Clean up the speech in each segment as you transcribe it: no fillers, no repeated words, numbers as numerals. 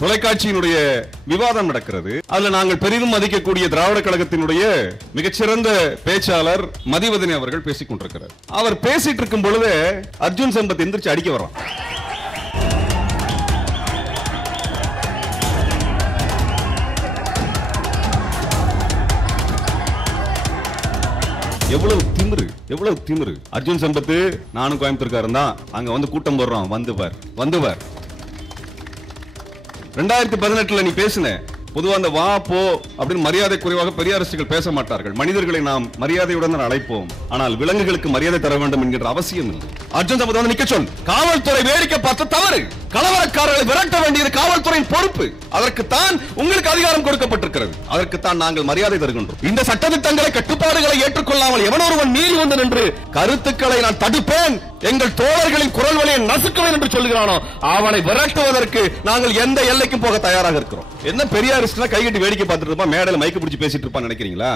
தொலைக்காட்சியினுடைய விவாதம் நடக்கிறது. அதுல நாங்கள் பெரிதும் மதிக்கக்கூடிய திராவிட கழகத்தினுடைய மிகச்சிறந்த பேச்சாளர் மதிவதனி அவர்கள் பேசிக் கொண்டிருக்கிறார். அவர் பேசிட்டு இருக்கும் பொழுது அர்ஜுன் சம்பத் எந்திரிச்சு அடிக்க வர்றான். எவ்வளவு திமிரு, எவ்வளவு திமிரு. அர்ஜுன் சம்பத் நானும் கோயம்புத்தூர்காரன் தான், அங்க வந்து கூட்டம் போடுறோம், வந்து பார். 2018 நீ பேசுன பொதுவா அந்த வா போ அப்படின்னு மரியாதை குறைவாக பெரியாரிஸ்டுகள் பேச மாட்டார்கள். மனிதர்களை நாம் மரியாதையுடன் அழைப்போம், ஆனால் விலங்குகளுக்கு மரியாதை தர வேண்டும் என்கின்ற அவசியம் இல்லை. அர்ஜுன் சம்பத் வந்து நிக்க சொல். காவல்துறை வேடிக்கை பார்த்து தவறு. கலவரக்காரர்களை விரட்ட வேண்டியது காவல்துறையின் பொறுப்பு. அதற்குத்தான் உங்களுக்கு அதிகாரம் கொடுக்கப்பட்டிருக்கிறது. அதற்குத்தான் நாங்கள் மரியாதை தருகின்றோம். இந்த சட்டத்திட்டங்களை கட்டுப்பாடுகளை ஏற்றுக்கொள்ளாமல் எவனொருவன் மீறி வந்து நின்று கருத்துக்களை நான் தடுப்பேன், எங்கள் தோழர்களின் குரல் வழியை நசுக்குவேன் என்று சொல்லுகிறானோ அவனை விரட்டுவதற்கு நாங்கள் எந்த எல்லைக்கும் போக தயாராக இருக்கிறோம். என்ன பெரியாரிஸ்ட்னா கைகட்டி வேடிக்கை பார்த்துட்டு இருப்பான், மேடையில் மைக்கு பிடிச்சு பேசிட்டு இருப்பான்னு நினைக்கிறீங்களா?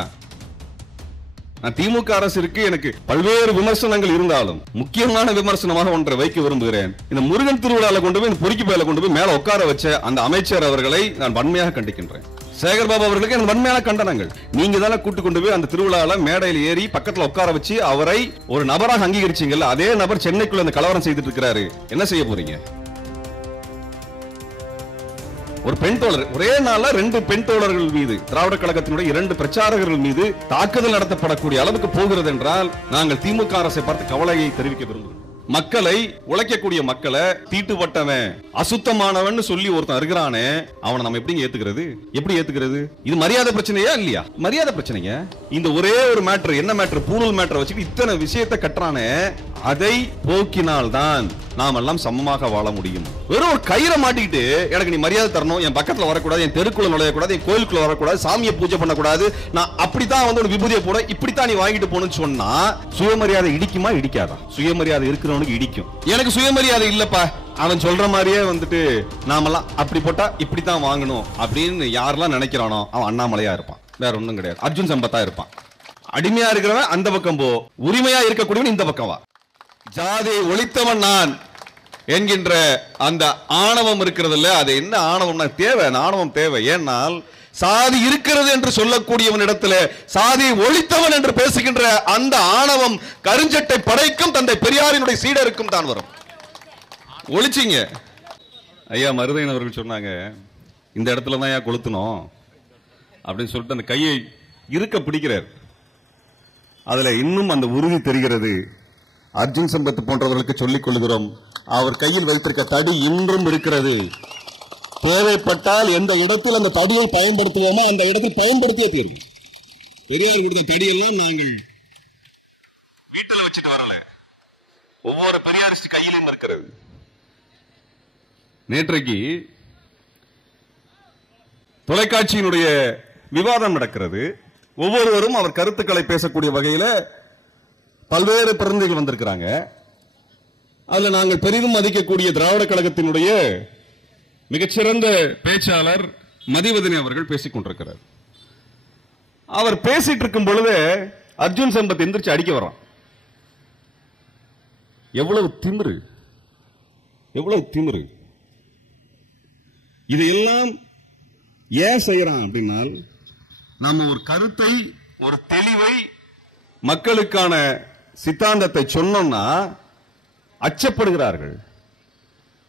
நான் திமுக அரசிற்கு எனக்கு பல்வேறு விமர்சனங்கள் இருந்தாலும் முக்கியமான விமர்சனமாக ஒன்றை வைக்க விரும்புகிறேன். இந்த முருகன் திருவிழால கொண்டு போய் பொறுக்கி பயில கொண்டு போய் மேல உட்கார வச்ச அந்த அமைச்சர் அவர்களை நான் வன்மையாக கண்டிக்கின்றேன். சேகர் பாபு அவர்களுக்கு எனக்கு வன்மையான கண்டனங்கள். நீங்க தானே கூட்டு கொண்டு போய் அந்த திருவிழால மேடையில் ஏறி பக்கத்துல உட்கார வச்சு அவரை ஒரு நபராக அங்கீகரிச்சீங்கல்ல, அதே நபர் சென்னைக்குள்ள அந்த கலவரம் செய்துட்டு இருக்கிறாரு. என்ன செய்ய போறீங்க? ஒரு பெண் தோழர், ஒரே நாள்ல 2 பெண் தோழர்கள் மீது திராவிட கழகத்தினுடைய 2 பிரச்சாரகர்கள் மீது தாக்குதல் நடத்தப்படக்கூடிய அளவுக்கு போகிறது என்றால் நாங்கள் திமுக அரசை பார்த்து கவலையை தெரிவிக்க விரும்புகிறோம். மக்களை, உழைக்கக்கூடிய மக்களை தீட்டுப்பட்டவன், அசுத்தமானவன் சொல்லி ஒருத்தன் இருக்கிறானே, அவனை நம்ம எப்படி ஏத்துக்கிறது? எப்படி ஏத்துக்கிறது? இது மரியாதை பிரச்சனையா இல்லையா? மரியாதை பிரச்சனைங்க. இந்த ஒரே ஒரு மேட்டர், என்ன மேட்டர்? பூணூல் மேட்டர் வச்சுட்டு இத்தனை விஷயத்தை கட்டுறானே, அதை போக்கினால்தான் நாம் எல்லாம் சமமாக வாழ முடியும். வெறும் ஒரு கயிறை மாட்டிக்கிட்டு எனக்கு நீ மரியாதை தரணும், என் பக்கத்துல வரக்கூடாது, என் தெருக்குள்ள நுழையக்கூடாது, என் கோயிலுக்குள்ள வரக்கூடாது, சாமியை பூஜை பண்ணக்கூடாது, நான் அப்படித்தான் வந்து ஒரு விபூதியை போட, இப்படித்தான் நீ வாங்கிட்டு போகணும்னு சொன்னா சுயமரியாதை இடிக்குமா இடிக்காதா? சுயமரியாதை இருக்கிறவனுக்கு இடிக்கும். எனக்கு சுயமரியாதை இல்லப்பா, அவன் சொல்ற மாதிரியே வந்துட்டு நாமெல்லாம் அப்படி போட்டா இப்படித்தான் வாங்கணும் அப்படின்னு யாரெல்லாம் நினைக்கிறானோ அவன் அண்ணாமலையா இருப்பான், வேற ஒண்ணும் கிடையாது. அர்ஜுன் சம்பத்தா இருப்பான். அடிமையா இருக்கிறவன் அந்த பக்கம் போ, உரிமையா இருக்கக்கூடியவன் இந்த பக்கம் வா. ஜாதியை ஒழித்தவன் நான் என்கின்ற அந்த ஆணவம் இருக்கிறது இல்ல, அது என்ன ஆணவம்னா தேவை, ஆணவம் தேவை. ஏன்னால் சாதி இருக்கிறது என்று சொல்லக்கூடியவன் இடத்துல சாதியை ஒழித்தவன் என்று பேசுகின்ற அந்த ஆணவம் கருஞ்சட்டை படைக்கும் தந்தை பெரியாரினுடைய சீடருக்கும் தான் வரும். ஒழிச்சிங்க. ஐயா மருதையன் அவர்கள் சொன்னாங்க, இந்த இடத்துல தான் ஐயா கொளுத்தணும் அப்படின்னு சொல்லிட்டு அந்த கையை இருக்க பிடிக்கிறார். அதுல இன்னும் அந்த உறுதி தெரிகிறது. அர்ஜுன் சம்பத் போன்றவர்களுக்கு சொல்லிக் கொள்கிறோம், அவர் கையில் வைத்திருக்க தடி இன்றும் இருக்கிறது. தேவைப்பட்டால் எந்த இடத்தில் அந்த தடியை பயன்படுத்துவோமோ அந்த இடத்தில் பயன்படுத்திய தீர்வு. பெரியார் கொடுத்த தடியெல்லாம் நாங்கள் வீட்டில் வச்சுட்டு வரல, ஒவ்வொரு பெரியாரிஸ்ட் கையிலும் இருக்கிறது. நேற்றைக்கு தொலைக்காட்சியினுடைய விவாதம் நடக்கிறது. ஒவ்வொருவரும் அவர் கருத்துக்களை பேசக்கூடிய வகையில் பல்வேறு பிரதிநிதிகள் வந்திருக்கிறாங்க. அதுல நாங்கள் பெரிதும் மதிக்கக்கூடிய திராவிட கழகத்தினுடைய மிகச்சிறந்த பேச்சாளர் மதிவதனி அவர்கள் பேசிக் கொண்டிருக்கிறார். அவர் பேசிட்டு இருக்கும் பொழுது அர்ஜுன் சம்பத் எந்திரிச்சு அடிக்க வர்றான். எவ்வளவு திமிரு, எவ்வளவு திமிரு. இதையெல்லாம் ஏன் செய்யறான் அப்படின்னா, நாம ஒரு கருத்தை, ஒரு தெளிவை, மக்களுக்கான சித்தாந்தத்தை சொன்னோம்னா அச்சப்படுகிறார்கள்.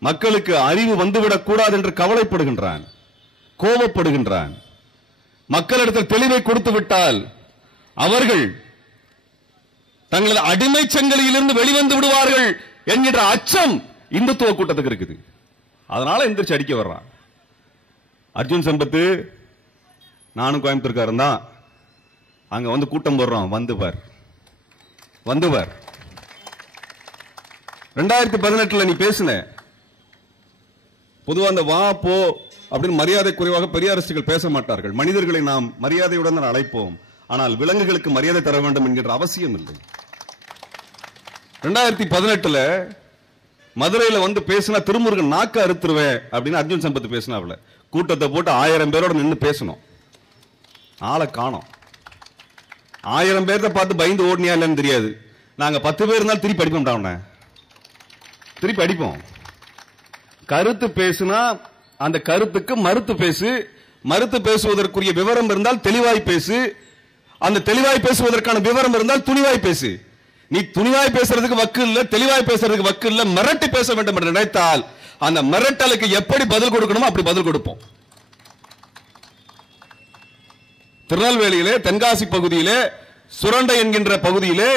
மக்களுக்கு அறிவு வந்துவிடக் கூடாது என்று கவலைப்படுகின்றான், கோபப்படுகின்றான். மக்களிடத்தில் தெளிவை கொடுத்து விட்டால் அவர்கள் தங்களது அடிமை சங்கிலியிலிருந்து வெளிவந்து விடுவார்கள் என்கின்ற அச்சம் இந்துத்துவ கூட்டத்துக்கு இருக்குது. அதனால எந்திரிச்சு அடிக்க வர்றான். அர்ஜுன் சம்பத் நானும் கோயம்புத்தூர்காரன் தான், அங்க வந்து கூட்டம் போடுறோம், வந்து பார். 2018 நீ பேசுன பொதுவா அந்த வா போ அப்படின்னு மரியாதை குறைவாக பெரியாரிஸ்டுகள் பேச மாட்டார்கள். மனிதர்களை நாம் மரியாதையுடன் அழைப்போம், ஆனால் விலங்குகளுக்கு மரியாதை தர வேண்டும் என்கின்ற அவசியம் இல்லை. 2018 மதுரையில வந்து பேசினா திருமுருகன் நாக்க அறுத்துருவேன் அப்படின்னு அர்ஜுன் சம்பத் பேசினாப்ல. கூட்டத்தை போட்டு 1000 பேரோட நின்று பேசணும், ஆளை காணோம். 1000 பேர்த்த பார்த்து பயந்து ஓடுனியா இல்லன்னு தெரியாது. நாங்க 10 பேர் இருந்தாலும் திருப்பி அடிப்போம், திருப்பி அடிப்போம். கருத்து பேசினா அந்த கருத்துக்கு மறுத்து பேசு. மறுத்து பேசுவதற்குரிய விவரம் இருந்தால் தெளிவாய் பேசு. அந்த தெளிவாய் பேசுவதற்கான விவரம் இருந்தால் துணிவாய் பேசு. நீ துணிவாய் பேசுறதுக்கு வக்கு இல்ல, தெளிவாய் பேசுறதுக்கு வக்கு இல்ல, மிரட்டி பேச வேண்டும் என்று நினைத்தால் அந்த மிரட்டலுக்கு எப்படி பதில் கொடுக்கணுமோ அப்படி பதில் கொடுப்போம். திருநெல்வேலியிலே, தென்காசி பகுதியிலே, சுரண்டை என்கின்ற பகுதியிலே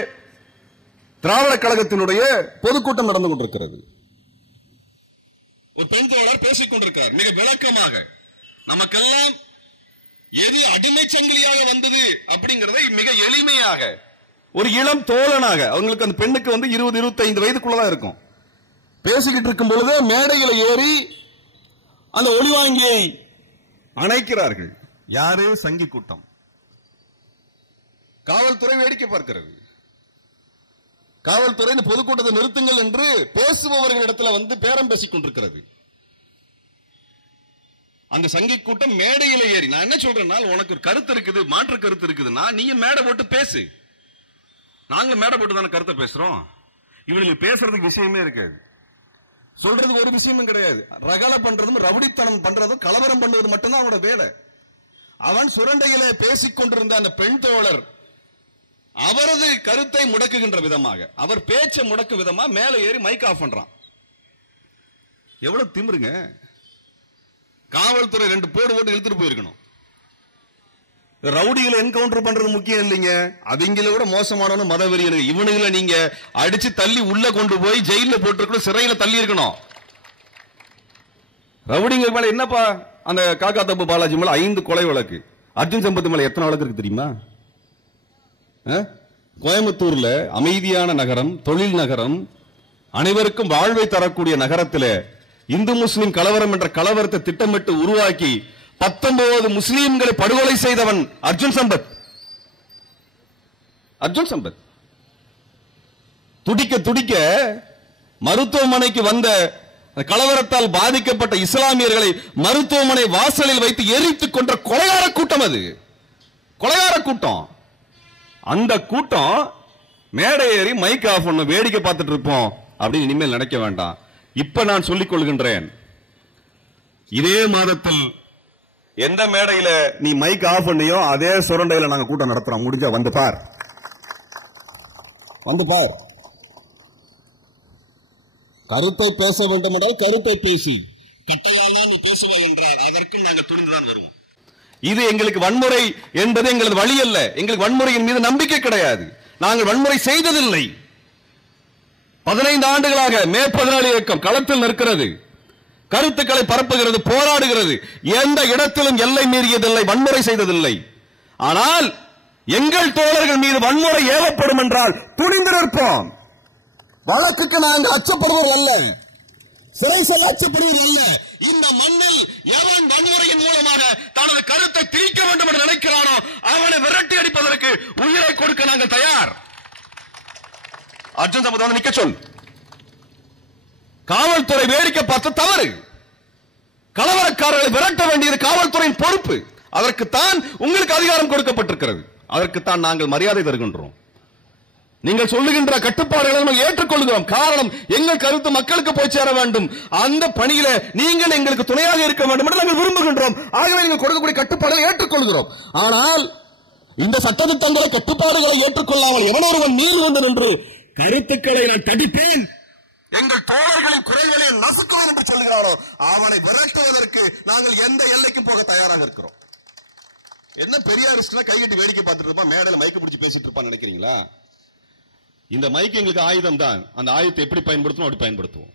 திராவிட கழகத்தினுடைய பொதுக்கூட்டம் நடந்து கொண்டிருக்கிறது. ஒரு பெண் தோழர் பேசிக் கொண்டிருக்கிறார் மிக விளக்கமாக. நமக்கெல்லாம் எது அடிமை சங்கிலியாக வந்தது அப்படிங்கறதை மிக எளிமையாக ஒரு இளம் தோழனாக, அவங்களுக்கு அந்த பெண்ணுக்கு 20-25 வயதுக்குள்ளதான் இருக்கும், பேசிக்கிட்டு இருக்கும் பொழுது மேடையில ஏறி அந்த ஒளிவாங்கியை அணைக்கிறார்கள். யாரு? சங்கி கூட்டம். காவல்துறை வேடிக்கை பார்க்கிறது. காவல்துறை இந்த பொதுக்கூட்டத்தை நிறுத்துங்கள் என்று பேசுபவர்களிடத்தில் பேரம் பேசிக் கொண்டிருக்கிறது. அந்த சங்கி கூட்டம் மேடையில ஏறி, நான் என்ன சொல்றேன்னா, உனக்கு ஒரு கருத்து இருக்குது, மாற்று கருத்து இருக்குதுன்னா நீங்க மேடை போட்டு பேசு. நாங்க மேடை போட்டு தானே கருத்தை பேசுறோம். இவங்களுக்கு பேசுறதுக்கு விஷயமே இருக்காது, சொல்றதுக்கு ஒரு விஷயமும் கிடையாது. ரகலை பண்றதும் ரவுடித்தனம் பண்றதும் கலவரம் பண்ணுவது மட்டும்தான் அவனோட வேலை. அவன் சுரண்டையில பேசிக் கொண்டிருந்த அந்த பெண் தோழர் அவரது கருத்தை முடக்குகின்ற விதமாக, அவர் பேச்சை முடக்கு விதமா மேல ஏறி மைக் ஆஃப் பண்றான். எவ்வளவு திமிருங்க! காவல்துறை 2 போடு போட்டு இழுத்துட்டு போயிருக்கணும். ரவுடிகளை என்கவுண்டர் பண்றது முக்கியம் இல்லைங்க, அதுங்கள கூட மோசமான மதவெறியனு. இவனுங்களை நீங்க அடிச்சு தள்ளி உள்ள கொண்டு போய் ஜெயில போட்டு சிறையில தள்ளி இருக்கணும். ரவுடிங்க மேல என்னப்பா, அந்த காக்கா தப்பு பாலாஜி மேல 5 கொலை வழக்கு, அர்ஜுன் சம்பத் மேல எத்தனை வழக்கு இருக்கு தெரியுமா? கோயம்புத்தூர்ல அமைதியான நகரம், தொழில் நகரம், அனைவருக்கும் வாழ்வை தரக்கூடிய நகரத்தில் இந்து முஸ்லிம் கலவரம் என்ற கலவரத்தை திட்டமிட்டு உருவாக்கி 19 முஸ்லீம்களை படுகொலை செய்தவன் அர்ஜுன் சம்பத். அர்ஜுன் சம்பத் துடிக்க துடிக்க மருத்துவமனைக்கு வந்த கலவரத்தால் பாதிக்கப்பட்ட இஸ்லாமியர்களை மருத்துவமனை வாசலில் வைத்து எரித்துக் கொன்ற கொலைகார கூட்டம். அது கொலைகார கூட்டம். அந்த கூட்டம் மேடை ஏறி மைக் ஆஃப் பண்ண வேடிக்கை பார்த்துட்டு இருப்போம் அப்படின்னு இனிமேல் நினைக்க வேண்டாம். இப்ப நான் சொல்லிக் கொள்கின்றேன், இதே மாதத்தில் எந்த மேடையில நீ மைக் ஆஃப் பண்ணியோ அதே சுரண்டையில நாங்க கூட்டம் நடத்துறோம். முடிஞ்சா வந்து பார், வந்து பார். கருத்தை பேச வேண்டும் என்றால் கருத்தை பேசி, கட்டையால் தான் நீ பேசுவாய் என்றால் அதற்கும் நாங்கள் துணிந்துதான் வருவோம். இது எங்களுக்கு வன்முறை என்பது எங்களது வழி அல்ல. எங்களுக்கு வன்முறையின் மீது நம்பிக்கை கிடையாது. நாங்கள் வன்முறை செய்ததில்லை. 15 ஆண்டுகளாக மே 14 இயக்கம் களத்தில் நிற்கிறது, கருத்துக்களை பரப்புகிறது, போராடுகிறது. எந்த இடத்திலும் எல்லை மீறியதில்லை, வன்முறை செய்ததில்லை. ஆனால் எங்கள் தோழர்கள் மீது வன்முறை ஏவப்படும் என்றால் துணிந்து நிற்போம். வழக்குக்கு நாங்கள் அச்சப்படுவது அல்ல, சிறை செல்ல அச்சப்படுவது அல்ல. இந்த மண்ணில் எவன் வன்முறையின் மூலமாக தனது கருத்தை திரிக்க வேண்டும் என்று நினைக்கிறானோ அவனை விரட்டி அடிப்பதற்கு உயிரை கொடுக்க நாங்கள் தயார். அர்ஜுன் சம்பத் நிக்க சொல். காவல்துறை வேடிக்கை பார்த்த தவறு. கலவரக்காரர்களை விரட்ட வேண்டியது காவல்துறையின் பொறுப்பு. அதற்குத்தான் உங்களுக்கு அதிகாரம் கொடுக்கப்பட்டிருக்கிறது. அதற்குத்தான் நாங்கள் மரியாதை தருகின்றோம். நீங்கள் சொல்லுகின்ற கட்டுப்பாடுகளை நாங்கள் ஏற்றுக்கொள்கிறோம். காரணம், எங்கள் கருத்து மக்களுக்கு போய் சேர வேண்டும். அந்த பணியில நீங்கள் எங்களுக்கு துணையாக இருக்க வேண்டும் என்று நாங்கள் விரும்புகின்றோம். ஆகவே நீங்கள் கொடுக்கக்கூடிய கட்டுப்பாடுகளை ஏற்றுக்கொள்கிறோம். ஆனால் இந்த சட்டத்திட்டங்களை கட்டுப்பாடுகளை ஏற்றுக்கொள்ளாமல் எவன் ஒருவன் மீறி வந்து நின்று கருத்துக்களை நான் தடிப்பேன், எங்கள் தோழர்களின் குறைகளை நசுக்குவேன் என்று சொல்கிறாரோ அவனை விரட்டுவதற்கு நாங்கள் எந்த எல்லைக்கும் போக தயாராக இருக்கிறோம். என்ன பெரியாரிஸ்ட்னா கைகட்டி வேடிக்கை பார்த்துட்டு இருப்பான், மேடையில் மைக்கு பிடிச்சி பேசிட்டு இருப்பான்னு நினைக்கிறீங்களா? இந்த மைக் எங்களுக்கு ஆயுதம் தான். அந்த ஆயுதத்தை எப்படி பயன்படுத்தணும் அப்படி பயன்படுத்துவோம்.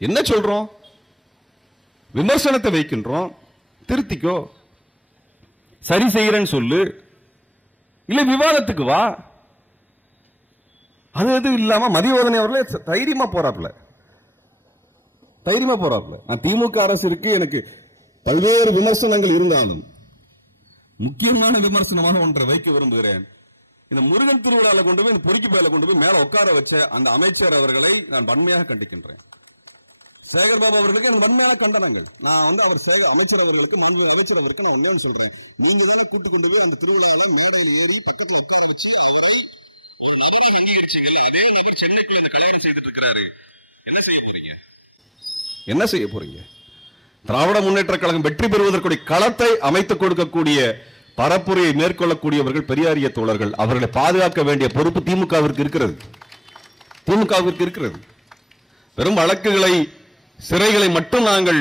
என்ன சொல்றோம்? விமர்சனத்தை வைக்கின்றோம், திருத்திக்கோ, சரி செய்யறேன்னு சொல்லு, இல்ல விவாதத்துக்கு வா. அது எது இல்லாம மதியவதனை அவர்களே தைரியமா போறாப்ல. நான் திமுக அரசு இருக்கு, எனக்கு பல்வேறு விமர்சனங்கள் இருந்தாலும் முக்கியமான விமர்சனமாக ஒன்றை வைக்க விரும்புகிறேன். இந்த முருகன் திருவிழாவில் கொண்டு போய் இந்த பொறுக்கி பயில கொண்டு போய் மேல உட்கார வச்ச அந்த அமைச்சர் அவர்களை நான் வன்மையாக கண்டிக்கின்றேன். சேகர் பாபு அவர்களுக்கு எனக்கு வன்மையான கண்டனங்கள். நான் அவர் அமைச்சர் அவர்களுக்கு அமைச்சர் அவருக்கு நான் என்னன்னு சொல்றேன், நீங்க தானே கூட்டு கொண்டு போய் அந்த திருவிழாவில் மேடையில் ஏறி பக்கத்தில் உட்கார வச்சு அதே நபர் சென்னைக்குள்ள இந்த கல்யாணம் செய்துட்டு இருக்கிறாரு, என்ன செய்ய போறீங்க? என்ன செய்ய போறீங்க? திராவிட முன்னேற்ற கழகம் வெற்றி பெறுவதற்குரிய களத்தை அமைத்துக் கொடுக்கக்கூடிய பரப்புரையை மேற்கொள்ளக்கூடியவர்கள் பெரியாரிய தோழர்கள். அவர்களை பாதுகாக்க வேண்டிய பொறுப்பு திமுகவிற்கு இருக்கிறது. வெறும் வழக்குகளை, சிறைகளை மட்டும் நாங்கள்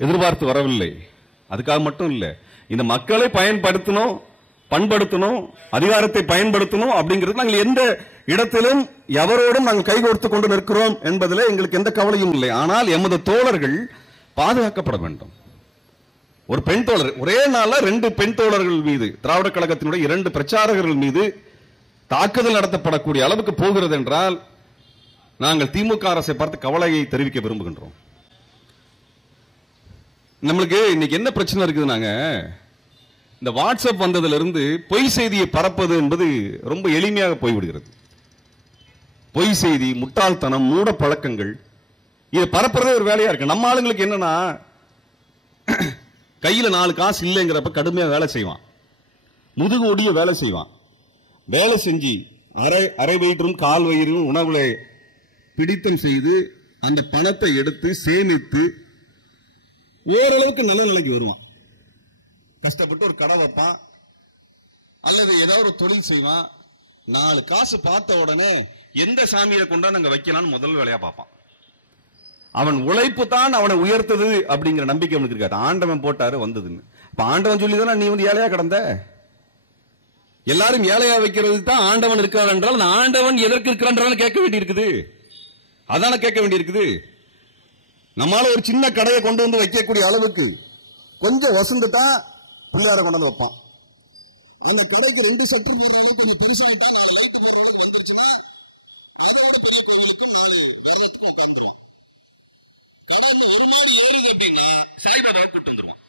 எதிர்பார்த்து வரவில்லை. அதுக்காக மட்டும் இல்லை, இந்த மக்களை பயன்படுத்தணும், பண்படுத்தணும், அதிகாரத்தை பயன்படுத்தணும் அப்படிங்கிறது நாங்கள் எந்த இடத்திலும் எவரோடும் நாங்கள் கைகோர்த்து கொண்டு நிற்கிறோம் என்பதில் எங்களுக்கு எந்த கவலையும் இல்லை. ஆனால் எமது தோழர்கள் பாதுகாக்கப்பட வேண்டும். ஒரு பெண் தோழர், ஒரே நாள்ல 2 பெண் தோழர்கள் மீது, திராவிட கழகத்தினுடைய 2 பிரச்சாரகர்கள் மீது தாக்குதல் நடத்தப்படக்கூடிய அளவுக்கு போகிறது என்றால் நாங்கள் திமுக அரசை பார்த்து கவலையை தெரிவிக்க விரும்புகின்றோம். நம்மளுக்கு இன்னைக்கு என்ன பிரச்சனை இருக்குதுனாங்க, இந்த வாட்ஸ்அப் வந்ததிலிருந்து பொய் செய்தியை பரப்பது என்பது ரொம்ப எளிமையாக போய்விடுகிறது. பொய் செய்தி, முட்டாள்தனம், மூட பழக்கங்கள், இதை பரப்புறதே ஒரு வேலையா இருக்கு. நம்ம ஆளுங்களுக்கு என்னன்னா, கையில 4 காசு இல்லைங்கிறப்ப கடுமையா வேலை செய்வான், முதுகு ஒடிய வேலை செய்வான். வேலை செஞ்சு அரை வயிற்றும் கால் வயிறும் உணவுல பிடித்தம் செய்து அந்த பணத்தை எடுத்து சேமித்து ஓரளவுக்கு நல்ல நிலைக்கு வருவான். கஷ்டப்பட்டு ஒரு கடை வைப்பான் அல்லது ஏதாவது ஒரு தொழில் செய்வான். 4 காசு பார்த்த உடனே எந்த சாமியை கொண்டா நாங்க வைக்கலாம்னு முதல் வேலையா பார்ப்பான். அவன் உழைப்பு தான் அவனை உயர்த்தது அப்படிங்கிற நம்பிக்கை அவனுக்கு இருக்காது. ஆண்டவன் போட்டாரு வந்ததுன்னு. இப்ப ஆண்டவன் சொல்லிதானே நீ வந்து ஏழையா கிடந்த. எல்லாரும் ஏழையா வைக்கிறது தான் ஆண்டவன் இருக்கிறார் என்றால் ஆண்டவன் எதற்கு இருக்கிறான் கேட்க வேண்டி இருக்குது. அதான கேட்க வேண்டி இருக்குது. நம்மளால ஒரு சின்ன கடையை கொண்டு வந்து வைக்கக்கூடிய அளவுக்கு கொஞ்சம் வசந்துட்டா பிள்ளையார கொண்டு வந்து வைப்பான். அந்த கடைக்கு 2 சட்டு போடுற அளவுக்கு கொஞ்சம் பெருசாயிட்டா 4 லைட் போடுற அளவுக்கு வந்துருச்சுன்னா அதோட பெரிய கோவிலுக்கும் 4 விரதத்துக்கும் உட்கார்ந்துருவான். கடை ஒரு மாடி ஏறுது அப்படின்னா சாய்பாபாவை கூட்டு வந்துருவான்.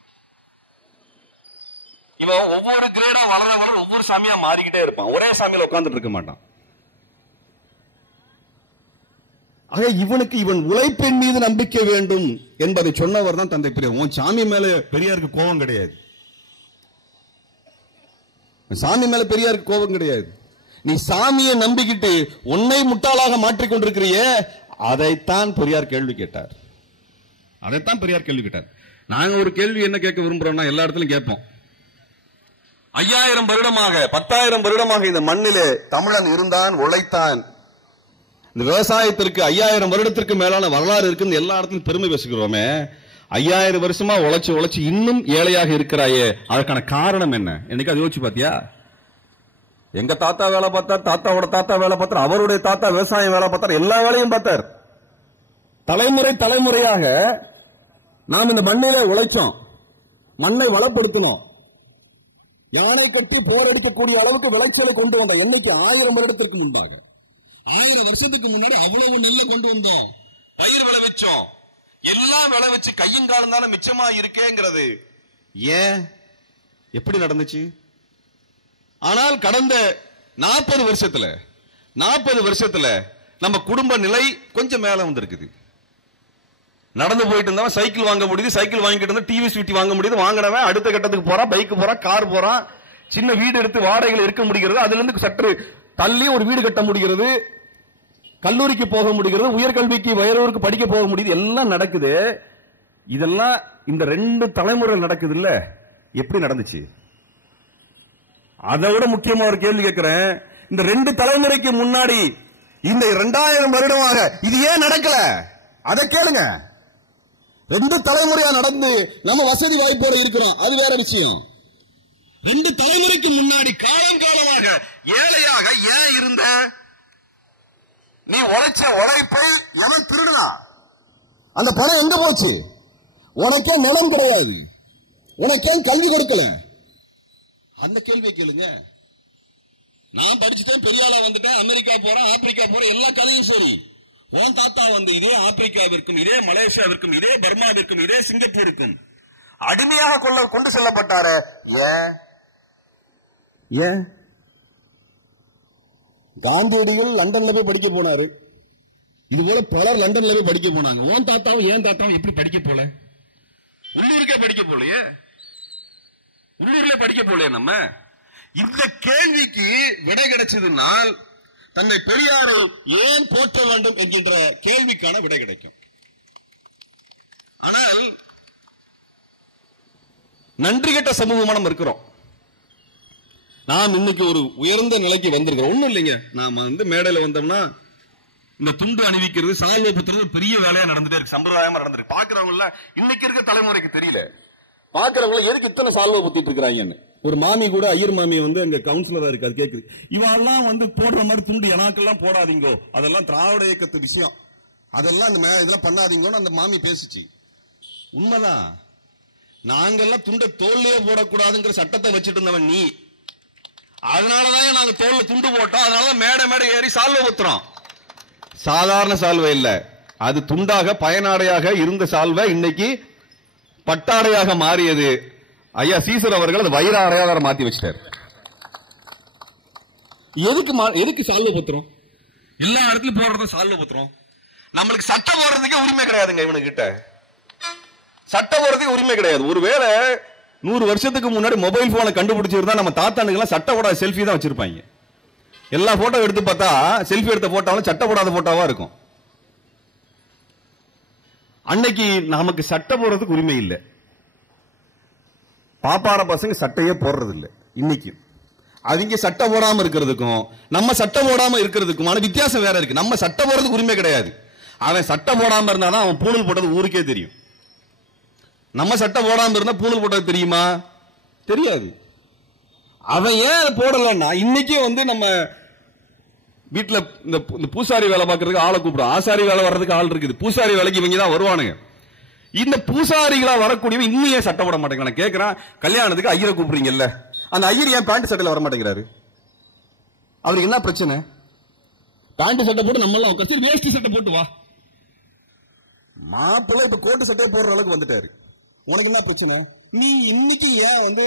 இவன் ஒவ்வொரு கிரேடா வளர ஒவ்வொரு சாமியா மாறிக்கிட்டே இருப்பான். ஒரே சாமியில உட்கார்ந்துட்டு இருக்க மாட்டான். ஆக இவனுக்கு இவன் உழைப்பின் மீது நம்பிக்கை வேண்டும் என்பதை சொன்னவர் தான் தந்தை பெரியார். உன் சாமி மேல பெரியாருக்கு கோபம் கிடையாது. சாமி மேல பெரியாருக்கு கோபம் கிடையாது. நீ சாமியை நம்பிக்கிட்டு உன்னை முட்டாளாக மாற்றிக்கொண்டிருக்கிறியே, அதைத்தான் பெரியார் கேள்வி கேட்டார். நாங்க ஒரு கேள்வி என்ன கேட்க விரும்புறோம்னா எல்லா இடத்துலயும் கேட்போம். 5000 வருடமாக 10,000 வருடமாக இந்த மண்ணிலே தமிழன் இருந்தான், உழைத்தான். இந்த விவசாயத்திற்கு 5000 வருடத்திற்கு மேலான வரலாறு இருக்குன்னு எல்லா இடத்துலயும் பெருமை பேசுகிறோமே. 5000 வருஷமா உழைச்சு இன்னும் ஏழையாக இருக்கிறாயே, அதற்கான காரணம் என்ன? என்னைக்கு அது யோசிச்சு பாத்தியா? எங்க தாத்தா வேலை பார்த்தார், தாத்தாவோட தாத்தா வேலை பார்த்தார், அவருடைய தாத்தா விவசாயம் வேலை பார்த்தார், எல்லா வேலையும் பார்த்தார். தலைமுறையாக நாம் இந்த மண்ணிலே உழைச்சோம், மண்ணை வளப்படுத்தணும், யானை கட்டி போரடிக்கக்கூடிய அளவுக்கு விளைச்சலை கொண்டு வந்தோம். என்னைக்கு 1000 வருடத்திற்கு முன்பாக, 1000 வருஷத்துக்கு முன்னாடி அவ்வளவு நெல்லை கொண்டு வந்தோம், பயிர் விளைவிச்சோம், எல்லாம் விளைவிச்சு கையும் காலம் தானே மிச்சமா இருக்கேங்கிறது ஏன் எப்படி நடந்துச்சு? ஆனால் கடந்த 40 வருஷத்துல நம்ம குடும்ப நிலை கொஞ்சம் மேல வந்திருக்குது. நடந்து போயிட்டு இருந்தா சைக்கிள் வாங்க முடியுது, சைக்கிள் வாங்கிட்டு இருந்தா டிவி ஸ்வீட்டி வாங்க முடியுது, வாங்கினவன் அடுத்த கட்டத்துக்கு போறான், பைக் போறான், கார் போறான், சின்ன வீடு எடுத்து வாடகையில் இருக்க முடிகிறது, அதுல இருந்து சற்று தள்ளி ஒரு வீடு கட்ட முடிகிறது, கல்லூரிக்கு போக முடிகிறது, உயர்கல்விக்கு வயலூருக்கு படிக்க போக முடியுது, எல்லாம் நடக்குது. இதெல்லாம் இந்த 2 தலைமுறை நடக்குது இல்ல, எப்படி நடந்துச்சு? அதை விட முக்கியமா ஒரு கேள்வி கேட்கிறேன். இந்த 2 தலைமுறைக்கு முன்னாடி இந்த 2000 வருடமாக இது ஏன் நடக்கல? அதை கேளுங்க. 2 தலைமுறையா நடந்து நம்ம வசதி வாய்ப்போட இருக்கிறோம், அது வேற விஷயம். 2 தலைமுறைக்கு முன்னாடி காலமாக ஏழையாக ஏன் இருந்த? நீ உழைச்ச உழைப்பை எவன் திருடுனா? அந்த பணம் எங்க போச்சு? உனக்கே நிலம் கிடையாது, உனக்கே கல்வி கொடுக்கல? அந்த கேள்வியை கேளுங்க. நான் படிச்சுட்டேன், பெரிய ஆளா வந்துட்டேன், அமெரிக்கா போறேன், ஆப்பிரிக்கா போறேன், எல்லா கதையும் சரி. உன் தாத்தா வந்து இதே ஆப்பிரிக்காவிற்கும், இதே மலேசியாவிற்கும், இதே பர்மாவிற்கும், இதே சிங்கப்பூருக்கும் அடிமையாக கொண்டு செல்லப்பட்டாரு. ஏன் காந்தியடிகள் லண்டன்ல போய் படிக்க போனாரு, இது போல பலர் லண்டன்ல போய் படிக்க போனாங்க. உன் தாத்தாவும் ஏன் தாத்தாவும் எப்படி படிக்க போல? உள்ளூருக்கே படிக்க போலையே, உள்ளூர்ல படிக்க போலையே. நம்ம இந்த கேள்விக்கு விடை கிடைச்சதுனால் தன்னை பெரியாரை ஏன் போற்ற வேண்டும் என்கின்ற கேள்விக்கான விடை கிடைக்கும். ஆனால் நன்றி கெட்ட சமூகமா நம்ம இருக்கிறோம். நாம் இன்னைக்கு ஒரு உயர்ந்த நிலைக்கு வந்திருக்கிறோம். ஒண்ணும் இல்லைங்க, நாம மேடையில வந்தோம்னா இந்த துண்டு அணிவிக்கிறது, சால்வை பத்துறது பெரிய வேலையா நடந்துட்டே இருக்கு, சம்பிரதாயமா நடந்திருக்கு. பாக்குறவங்க இன்னைக்கு இருக்க தலைமுறைக்கு தெரியல, பாக்குறவங்க எதுக்கு இத்தனை சால்வை பத்திட்டு இருக்கிறாங்கன்னு. ஒரு மாமி கூட, ஐயர் மாமி அங்க கவுன்சிலரா இருக்காரு, கேக்குது, இவெல்லாம் போடுற மாதிரி துண்டு எனக்கெல்லாம் போடாதீங்கோ, அதெல்லாம் திராவிட இயக்கத்து விஷயம், அதெல்லாம் இதெல்லாம் பண்ணாதீங்கன்னு அந்த மாமி பேசிச்சு. உண்மைதான், நாங்கெல்லாம் துண்டை தோல்லையே போடக்கூடாதுங்கிற சட்டத்தை வச்சுட்டு இருந்தவன் நீ. அதனாலதான் நாங்க தோல்ல துண்டு போட்டோம், அதனாலதான் மேடை ஏறி சால்வை ஊத்துறோம். சாதாரண சால்வை இல்ல, அது துண்டாக பயனாடையாக இருந்த சால்வை இன்னைக்கு பட்டாடையாக மாறியது. ஐயா சீசர் அவர்கள் அது வைர அடையாளம் மாத்தி வச்சிட்டாரு. எதுக்கு சால்வை பத்துறோம்? எல்லா இடத்துலயும் போடுறத சால்வை பத்துறோம். நம்மளுக்கு சட்டம் போடுறதுக்கே உரிமை கிடையாதுங்க, இவனுக்கிட்ட சட்டம் போடுறதுக்கு உரிமை கிடையாது. ஒருவேளை 100 வருஷத்துக்கு முன்னாடி மொபைல் போனை கண்டுபிடிச்சிருந்தா நம்ம தாத்தானுக்கு சட்ட போடாத செல்ஃபி தான் வச்சிருப்பாங்க. எல்லா போட்டோ எடுத்து பார்த்தா செல்ஃபி எடுத்த போட்டோவும் சட்ட போடாத போட்டோவா இருக்கும். அன்னைக்கு நமக்கு சட்டை போடுறதுக்கு உரிமை இல்லை, பாப்பார பசங்க சட்டையே போடுறது இல்லை. இன்னைக்கு அவங்க சட்டை போடாம இருக்கிறதுக்கும் நம்ம சட்டை போடாம இருக்கிறதுக்குமான வித்தியாசம் வேற இருக்கு. நம்ம சட்டை போடுறதுக்கு உரிமை கிடையாது, அவன் சட்டை போடாம இருந்தாதான் அவன் பூணூல் போட்டது ஊருக்கே தெரியும். நம்ம சட்டை போடாம இருந்தா பூணூல் போட்டது தெரியுமா? தெரியாது. அவன் ஏன் போடலன்னா, இன்னைக்கு நம்ம வீட்டுல இந்த பூசாரி வேலை பார்க்கறதுக்கு ஆளை கூப்பிடும், ஆசாரி வேலை வர்றதுக்கு ஆள் இருக்குது, பூசாரி வேலைக்கு இவங்க தான் வருவானுங்க. இந்த பூசாரிகளா வரக்கூடியவன் இன்னும் ஏன் சட்டை போட மாட்டேங்கிறான்? நான் கேட்கிறேன், கல்யாணத்துக்கு ஐயரை கூப்பிடுறீங்கல்ல, அந்த ஐயர் ஏன் பேண்ட் சட்டையில வர மாட்டேங்கிறாரு? அவருக்கு என்ன பிரச்சனை? பேண்ட் சட்டை போட்டு நம்ம எல்லாம் உட்காந்து வேஷ்டி சட்டை போட்டு வா. மாப்பிள்ளை இப்ப கோட்டு சட்டையை போடுற அளவுக்கு வந்துட்டாரு. உனக்கு என்ன பிரச்சனை? நீ இன்னைக்கு ஏன்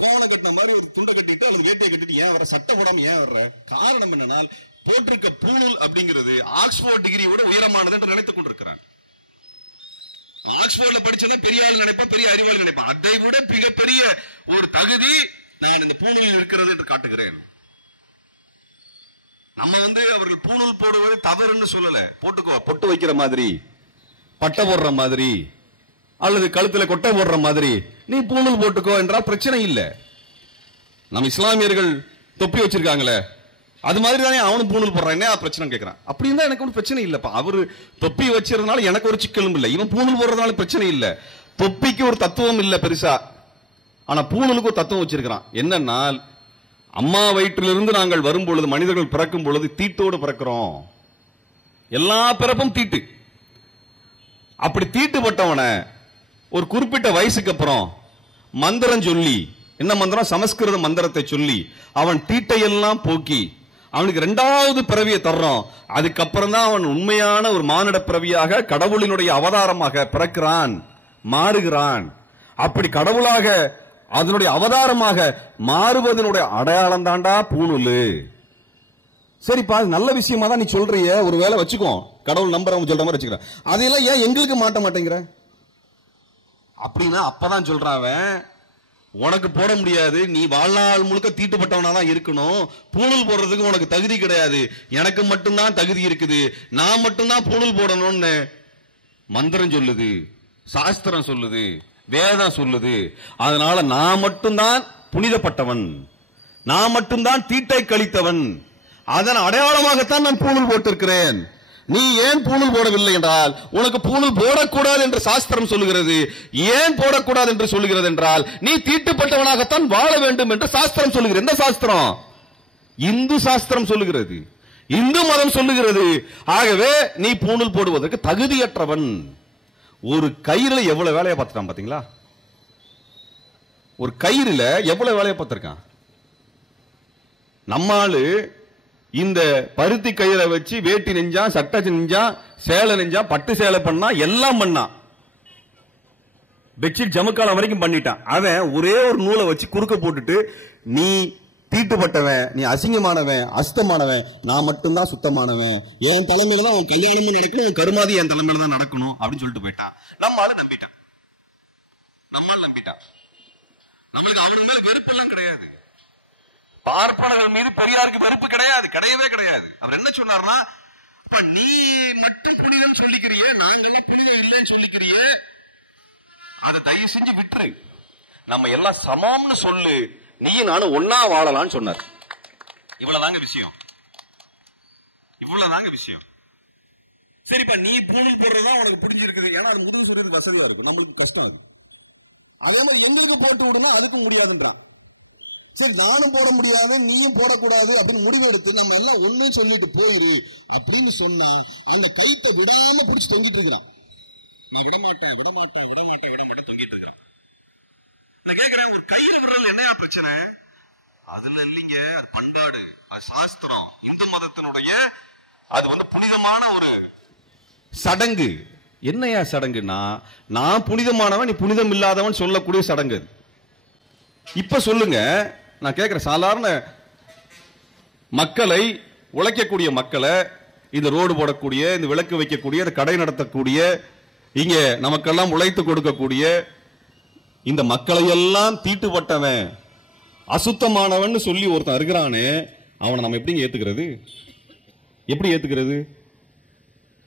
கோலம் கட்டின மாதிரி ஒரு துண்டை கட்டிட்டு அல்லது வேட்டையை கட்டிட்டு ஏன் வர, சட்டை போடாம ஏன் வர்ற? காரணம் என்னன்னா, போட்டிருக்க பூணூல் அப்படிங்கிறது ஆக்ஸ்போர்ட் டிகிரியோட உயரமானது என்று நினைத்துக் கொண்டிருக்கிறான். ஆக்ஸ்போர்ட்ல படிச்சா பெரிய ஆள் நினைப்பான், பெரிய அறிவாளி நினைப்பான். அதை விட மிகப்பெரிய ஒரு தகுதி நான் இந்த பூணூலில் இருக்கிறது என்று காட்டுகிறேன். நம்ம அவர்கள் பூணூல் போடுவது தவறுன்னு சொல்லல, போட்டுக்கோ, பொட்டு வைக்கிற மாதிரி, பட்டை போடுற மாதிரி அல்லது கழுத்துல கொட்டை போடுற மாதிரி நீ பூணூல் போட்டுக்கோ என்றால் பிரச்சனை இல்ல. நம்ம இஸ்லாமியர்கள் தொப்பி வச்சிருக்காங்களே, அது மாதிரி தானே அவனும் பூணூல் போடுறான், என்ன பிரச்சனை கேட்கிறான். அப்படி இருந்தா எனக்கு ஒன்றும் பிரச்சனை இல்லப்பா. அவரு தொப்பி வச்சிருந்தனால எனக்கு ஒரு சிக்கலும் இல்லை, இவன் பூணூல் போடுறதுனால பிரச்சனை இல்லை. தொப்பிக்கு ஒரு தத்துவம் இல்லை பெருசா, ஆனா பூணூலுக்கு ஒரு தத்துவம் வச்சிருக்கிறான். என்னன்னா, அம்மா வயிற்றிலிருந்து நாங்கள் வரும் பொழுது, மனிதர்கள் பிறக்கும் பொழுது தீட்டோடு பிறக்கிறோம். எல்லா பிறப்பும் தீட்டு. அப்படி தீட்டுப்பட்டவனை ஒரு குறிப்பிட்ட வயசுக்கு அப்புறம் மந்திரம் சொல்லி, என்ன மந்திரம்? சமஸ்கிருத மந்திரத்தை சொல்லி அவன் தீட்டையெல்லாம் போக்கி அவனுக்கு 2வது பிறவியை தர்றோம். அதுக்கப்புறம் தான் அவன் உண்மையான ஒரு மானிட பிறவியாக கடவுளினுடைய அவதாரமாக பிறக்கிறான், மாறுகிறான். அப்படி கடவுளாக அதனுடைய அவதாரமாக மாறுவதனுடைய அடையாளம் தாண்டா பூணூலு. சரிப்பா, நல்ல விஷயமா தான் நீ சொல்றிய, ஒரு வேலை வச்சுக்கோ, கடவுள் நம்புறவங்க சொல்ற மாதிரி வச்சுக்கிறேன். அதையெல்லாம் ஏன் எங்களுக்கு மாட்ட மாட்டேங்கிற அப்படின்னா, அப்பதான் சொல்றான், உனக்கு போட முடியாது, நீ வாழ்நாள் முழுக்க தீட்டுப்பட்டவனா தான் இருக்கணும், பூணூல் போடுறதுக்கு உனக்கு தகுதி கிடையாது, எனக்கு மட்டும்தான் தகுதி இருக்குது, நான் மட்டும்தான் பூணூல் போடணும்னு மந்திரம் சொல்லுது, சாஸ்திரம் சொல்லுது, வேதம் சொல்லுது. அதனால நான் மட்டும்தான் புனிதப்பட்டவன், நான் மட்டும்தான் தீட்டை கழித்தவன், அதன் அடையாளமாகத்தான் நான் பூணூல் போட்டிருக்கிறேன். நீ ஏன் பூணூல் போடவில்லை என்றால், உனக்கு பூணூல் போடக்கூடாது என்று சாஸ்திரம் சொல்லுகிறது. ஏன் போடக்கூடாது என்று சொல்லுகிறது என்றால், நீ தீட்டுப்பட்டவனாகத்தான் வாழ வேண்டும் என்று சாஸ்திரம் சொல்லுகிறது. எந்த சாஸ்திரம்? இந்து சாஸ்திரம் சொல்லுகிறது, இந்து மதம் சொல்லுகிறது. ஆகவே நீ பூணூல் போடுவதற்கு தகுதியற்றவன். ஒரு கயிறுல எவ்வளவு வேலையை பார்த்துட்டான் பாத்தீங்களா? ஒரு கயிறுல எவ்வளவு வேலையை பார்த்திருக்கான். நம்மாளு இந்த பருத்தி கயிறை வச்சு வேட்டி நெஞ்சா, சட்டை நெஞ்சா, சேலை நெஞ்சா, பட்டு சேலை பண்ணா, எல்லாம் பண்ணா, பெட்ஷீட் ஜமுக்காலம் வரைக்கும் பண்ணிட்டான். அவன் ஒரே ஒரு நூலை வச்சு குறுக்க போட்டுட்டு, நீ தீட்டுப்பட்டவன், நீ அசிங்கமானவன், அசுத்தமானவன், நான் மட்டும்தான் சுத்தமானவன், என் தலைமையில தான் அவன் கல்யாணமும் நடக்கணும், உன் கருமாதி என் தலைமையில தான் நடக்கணும் அப்படின்னு சொல்லிட்டு போயிட்டான். நம்மால நம்பிட்டான், நம்மளுக்கு அவனுக்கு மேல வெறுப்பு எல்லாம் கிடையாது. பார்ப்பனர்கள் மீது பெரியாருக்கு வெறுப்பு கிடையாது, கிடையவே கிடையாது. அவர் என்ன சொன்னார்னா, நீ மட்டும் புனிதம் சொல்லிக்கிறியே, நாங்கெல்லாம் புனிதம் இல்லைன்னு சொல்லிக்கிறியே, அதை தயவு செஞ்சு விட்டுரு. நம்ம எல்லாம் சமம்னு சொல்லு, நீயும் நானும் ஒன்னா வாழலாம்னு சொன்னார். இவ்வளவுதாங்க விஷயம், இவ்வளவுதாங்க விஷயம். சரிப்பா, நீ பூணல் போடுறதா உனக்கு புரிஞ்சிருக்குது, ஏன்னா அது முதுகு சொல்றது வசதியா இருக்கும், நம்மளுக்கு கஷ்டம் அது. அதே மாதிரி எங்களுக்கு போட்டு விடுனா அதுக்கும் முடியாதுன்றான். சரி, நானும் போட முடியாது நீயும் போடக்கூடாது அப்படின்னு முடிவெடுத்து நம்ம எல்லாம் ஒண்ணு சொல்லிட்டு போயிரு அப்படின்னு சொன்னா அந்த கைத்தை விடாம பிடிச்சு தொங்கிட்டு இருக்கிறான். நீ விடமாட்டேன் விடமாட்டேன் விடமாட்டேன் விடமாட்டேன் தொங்கிட்டு இருக்கிறான். நான் கேட்கிறேன், ஒரு கையில் விடுறதுல என்னையா பிரச்சனை? அதுல இல்லைங்க, அது பண்பாடு, அது சாஸ்திரம், இந்து மதத்தினுடைய அது புனிதமான ஒரு சடங்கு. என்னையா சடங்குன்னா, நான் புனிதமானவன் நீ புனிதம் இல்லாதவன் சொல்லக்கூடிய சடங்கு. இப்ப சொல்லுங்க, நான் கேட்கிறேன், சாதாரண மக்களை, உழைக்கக்கூடிய மக்களை, இந்த ரோடு போடக்கூடிய, இந்த விளக்கு வைக்கக்கூடிய, இந்த கடை நடத்தக்கூடிய, இங்க நமக்கெல்லாம் உழைத்து கொடுக்கக்கூடிய இந்த மக்களை எல்லாம் தீட்டுப்பட்டவன், அசுத்தமானவன் சொல்லி ஒருத்தன் இருக்கிறானே, அவனை நம்ம எப்படி ஏத்துக்கிறது? எப்படி ஏத்துக்கிறது?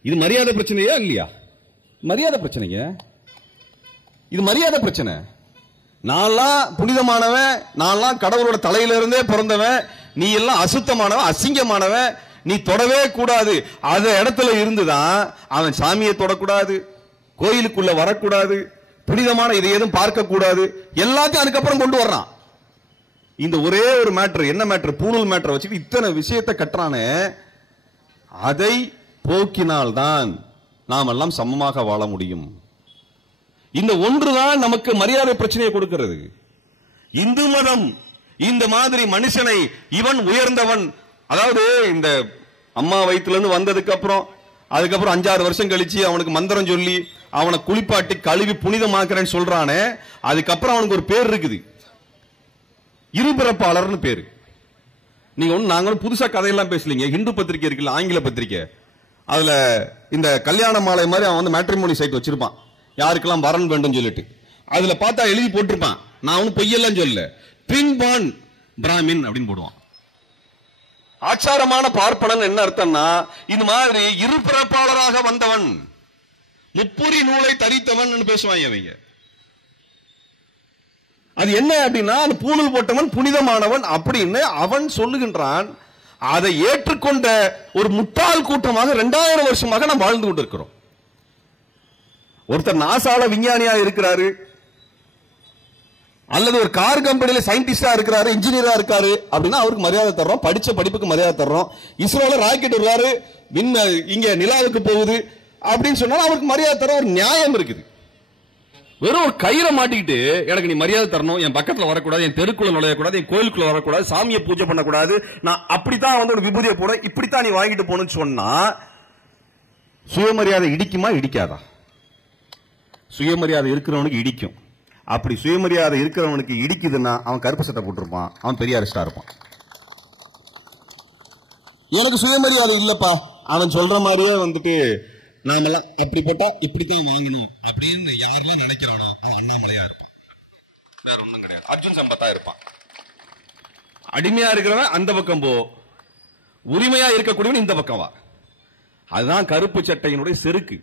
இது மரியாதை பிரச்சனையா இல்லையா? மரியாதை பிரச்சனைங்க, இது மரியாதை பிரச்சனை. நான்லாம் புனிதமானவன், நான்லாம் கடவுளோட தலையிலிருந்தே பிறந்தவன், நீ எல்லாம் அசுத்தமானவன், அசிங்கமானவன், நீ தொடவே கூடாது. அந்த இடத்துல இருந்துதான் அவன் சாமியை தொடக்கூடாது, கோயிலுக்குள்ள வரக்கூடாது, புனிதமான இதை எதுவும் பார்க்க கூடாது, எல்லாத்தையும் அதுக்கப்புறம் கொண்டு வர்றான். இந்த ஒரே ஒரு மேட்டர், என்ன மேட்டர்? பூணூல் மேட்டர் வச்சுட்டு இத்தனை விஷயத்தை கட்டுறானே, அதை போக்கினால்தான் நாம் எல்லாம் சமமாக வாழ முடியும். இந்த ஒன்றுதான் நமக்கு மரியாதை பிரச்சனையை கொடுக்கிறது. இந்து மதம் இந்த மாதிரி மனுஷனை இவன் உயர்ந்தவன், அதாவது இந்த அம்மா வயிற்றுல இருந்து வந்ததுக்கு அப்புறம் அதுக்கப்புறம் 5-6 வருஷம் கழிச்சு அவனுக்கு மந்திரம் சொல்லி அவனை குளிப்பாட்டி கழுவி புனிதமாக்குறேன்னு சொல்றானே, அதுக்கப்புறம் அவனுக்கு ஒரு பேர் இருக்குது, இருபிறப்பாளர்னு பேரு. நீங்க ஒண்ணு, நாங்களும் புதுசா கதையெல்லாம் பேசலீங்க. ஹிந்து பத்திரிகை இருக்குல்ல, ஆங்கில பத்திரிகை, அதுல இந்த கல்யாண மாலை மாதிரி அவன் மேட்ரிமோனி சைட் வச்சிருப்பான், யாருக்கெல்லாம் வரன் வேண்டும் சொல்லிட்டு. அதுல பார்த்தா எழுதி போட்டிருப்பான், நான் ஒன்னும் பொய்யெல்லாம் சொல்லல, ட்வின் பார்ன் பிராமின் அப்படின்னு போடுவான். ஆச்சாரமான பார்ப்பனன் என்ன அர்த்தம்னா, இந்த மாதிரி இருபிறப்பாளராக வந்தவன், முப்புரி நூலை தரித்தவன் பேசுவாங்க அவங்க. அது என்ன அப்படின்னா, அந்த பூணூல் போட்டவன் புனிதமானவன் அப்படின்னு அவன் சொல்லுகின்றான். அதை ஏற்றுக்கொண்ட ஒரு முட்டாள் கூட்டமாக 2000 வருஷமாக நாம் வாழ்ந்து கொண்டிருக்கிறோம். ஒருத்தர் நாசால விஞ்ஞானியா இருக்கிறாரு, அல்லது ஒரு கார் கம்பெனியில சயின்டிஸ்டா இருக்கிறாரு, இன்ஜினியரா இருக்காரு அப்படின்னா அவருக்கு மரியாதை தர்றோம், படிச்ச படிப்புக்கு மரியாதை தர்றோம். இஸ்ரோல ராக்கெட் வருவாரு, இங்க நிலாவுக்கு போகுது அப்படின்னு சொன்னா அவருக்கு மரியாதை தர ஒரு நியாயம் இருக்குது. வெறும் ஒரு கயிறை மாட்டிக்கிட்டு எனக்கு நீ மரியாதை தரணும், என் பக்கத்துல வரக்கூடாது, என் தெருக்குள்ள நுழையக்கூடாது, என் கோயிலுக்குள்ள வரக்கூடாது, சாமியை பூஜை பண்ணக்கூடாது, நான் அப்படித்தான் ஒரு விபூதியை போட, இப்படித்தான் நீ வாங்கிட்டு போகணும்னு சொன்னா சுயமரியாதை இடிக்குமா இடிக்காதா? சுயமரியாதை இருக்கிறவனுக்கு இடிக்கும். அப்படி சுயமரியாதை இருக்கிறவனுக்கு இடிக்குதுன்னா அவன் கருப்பு சட்டை போட்டிருப்பான், அவன் பெரிய அரசியா இருப்பான். எனக்கு சுயமரியாதை இல்லப்பா, அவன் சொல்ற மாதிரியே நாமெல்லாம் அப்படிப்பட்டா இப்படித்தான் வாங்கணும் அப்படின்னு யாரெல்லாம் நினைக்கிறானோ அவன் அண்ணாமலையா இருப்பான், வேற ஒண்ணும் கிடையாது. அர்ஜுன் சம்பத்தா இருப்பான். அடிமையா இருக்கிறவன் அந்த பக்கம் போ, உரிமையா இருக்கக்கூடியவன் இந்த பக்கம் வா. அதுதான் கருப்பு சட்டையினுடைய செருக்கு.